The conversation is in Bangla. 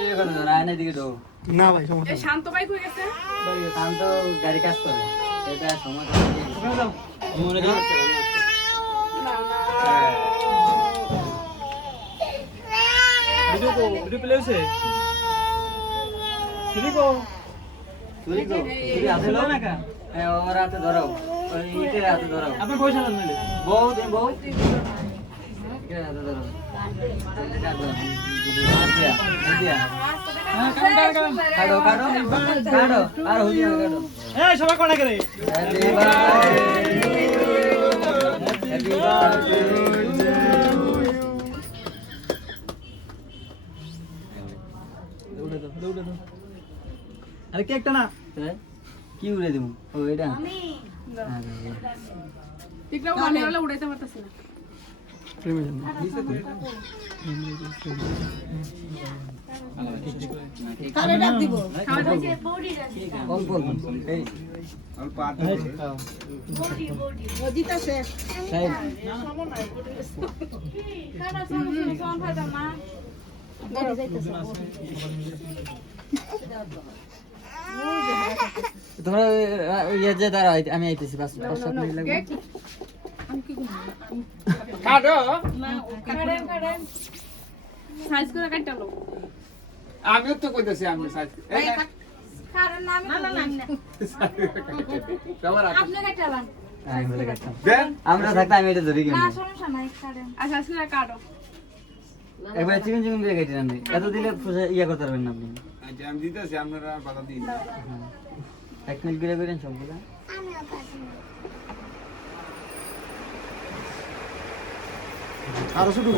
রে করে দাও রায়না দিকে দাও না ভাই সমস্যা এই শান্ত ভাই কই গেছে শান্ত গাড়ি কাজ করে এটা সমস্যা ওখানে যাও মনে যাও ভিডিও প্লে হইছে শুনি কো চুরি তো চুরি হাতে লো না কা ওর হাতে ধরো ওই ইটের হাতে ধরো আপনি পয়সা দেন নালে বহুত ইটের হাতে ধরো হ্যাঁ কাম কাম কাটো কাটো কাটো আর হই যাবে কাটো এই সবাই কোনা করে হ্যাপি বার্থডে হ্যাপি বার্থডে দৌড়ে দাও আরে কেকটা না কি উড়ে দেবো ও এটা টিকটাও বানিয়ে হলে উড়াইতে পারতেছি না কারে ডাক দিব অল্প অল্প এই দিতাছে সাইড তোমরা ইয়ে যে দাঁড়াও আমি আইতেছি 5 মিনিট লাগবে কাটো সাইজ করে কাটতে লো আমিও তো কইতেছি আমি সাইজ কারণ নাম না না না সবার আপনি কাটালাম আমি বলে কাটতাম দেন আমরা থাকতে আমি এটা ধরে গেলাম না সমস্যা নাই কারেন আচ্ছা আজকে কাটো একবার চিকেন চিকেন দিয়ে কেটে রান্দি এত দিলে ইয়া করতে পারবেন না আপনি আচ্ছা আমি দিতেছি আপনারা বাধা দিন 1 মিনিট করে করেন সবগুলা আরো শুরু